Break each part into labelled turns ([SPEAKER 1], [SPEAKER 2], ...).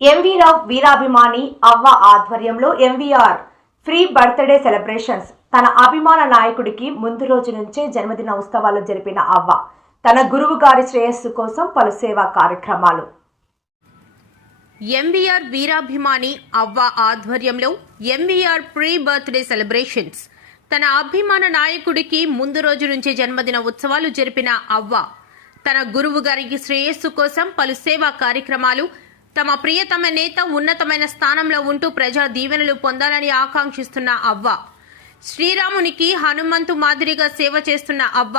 [SPEAKER 1] MV రావు వీరాభిమాని అవ్వ ఆధ్వర్యంలో MVR free birthday celebrations తన అభిమాన నాయకుడికి ముందు రోజు నుంచే జన్మదిన ఉత్సవాలు జరిపిన అవ్వ. తన గురువు గారి శ్రేయస్సు కోసం పలు సేవా కార్యక్రమాలు.
[SPEAKER 2] ఎంవీఆర్ వీరాభిమాని అవ్వ ఆధ్వర్యంలో ఎంవీఆర్ ప్రీ బర్త్డే సెలబ్రేషన్స్ తన అభిమాన నాయకుడికి ముందు రోజు నుంచి జన్మదిన ఉత్సవాలు జరిపిన అవ్వ. తన గురువు గారికి శ్రేయస్సు కోసం పలు సేవా కార్యక్రమాలు తమ ప్రియతమ నేత ఉన్నతమైన స్థానంలో ఉంటూ ప్రజా దీవెనలు పొందాలని ఆకాంక్షిస్తున్న అవ్వ. శ్రీరామునికి హనుమంతు మాదిరిగా సేవ చేస్తున్న అవ్వ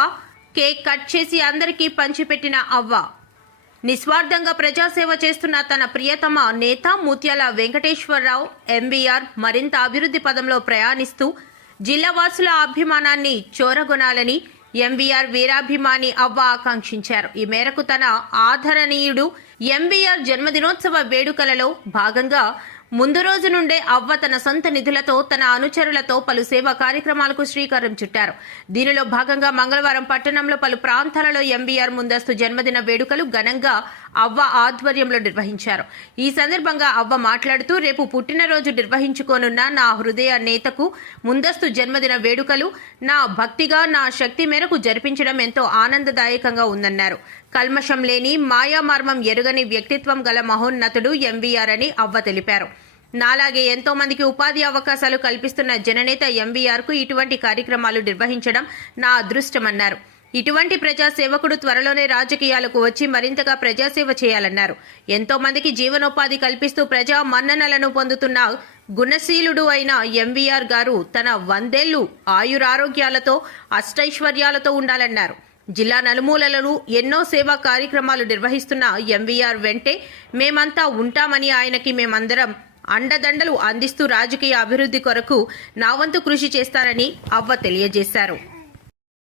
[SPEAKER 2] కేక్ కట్ చేసి అందరికీ పంచిపెట్టిన అవ్వ. నిస్వార్థంగా ప్రజాసేవ చేస్తున్న తన ప్రియతమ నేత ముత్యాల వెంకటేశ్వరరావు ఎంబీఆర్ మరింత అభివృద్ధి పదంలో ప్రయాణిస్తూ జిల్లావాసుల అభిమానాన్ని చోరగొనాలని ఎంవీఆర్ వీరాభిమాని అవ్వ ఆకాంక్షించారు. ఈ మేరకు తన ఆదరణీయుడు ఎంబీఆర్ జన్మదినోత్సవ వేడుకలలో భాగంగా ముందు రోజు నుండే అవ్వ తన సొంత నిధులతో తన అనుచరులతో పలు సేవా కార్యక్రమాలకు శ్రీకారం చుట్టారు. దీనిలో భాగంగా మంగళవారం పట్టణంలో పలు ప్రాంతాలలో ఎంబీఆర్ ముందస్తు జన్మదిన వేడుకలు ఘనంగా అవ్వ ఆధ్వర్యంలో నిర్వహించారు. ఈ సందర్భంగా అవ్వ మాట్లాడుతూ రేపు పుట్టినరోజు నిర్వహించుకోనున్న నా హృదయ నేతకు ముందస్తు జన్మదిన వేడుకలు నా భక్తిగా నా శక్తి మేరకు జరిపించడం ఎంతో ఆనందదాయకంగా ఉందన్నారు. కల్మషం లేని మాయామర్మం ఎరుగని వ్యక్తిత్వం గల మహోన్నతుడు ఎంవీఆర్ అని అవ్వ తెలిపారు. నాలాగే ఎంతో మందికి ఉపాధి అవకాశాలు కల్పిస్తున్న జననేత ఎంవీఆర్కు ఇటువంటి కార్యక్రమాలు నిర్వహించడం నా అదృష్టమన్నారు. ఇటువంటి ప్రజాసేవకుడు త్వరలోనే రాజకీయాలకు వచ్చి మరింతగా ప్రజాసేవ చేయాలన్నారు. ఎంతో మందికి జీవనోపాధి కల్పిస్తూ ప్రజా మన్ననలను పొందుతున్న గుణశీలుడు అయిన ఎంవీఆర్ గారు తన వందేళ్ళు ఆయురారోగ్యాలతో అష్టైశ్వర్యాలతో ఉండాలన్నారు. జిల్లా నలుమూలలను ఎన్నో సేవా కార్యక్రమాలు నిర్వహిస్తున్న ఎంవీఆర్ వెంటే మేమంతా ఉంటామని ఆయనకి మేమందరం అండదండలు అందిస్తూ రాజకీయ అభివృద్ధి కొరకు నా వంతు కృషి చేస్తారని అవ్వ తెలియజేశారు.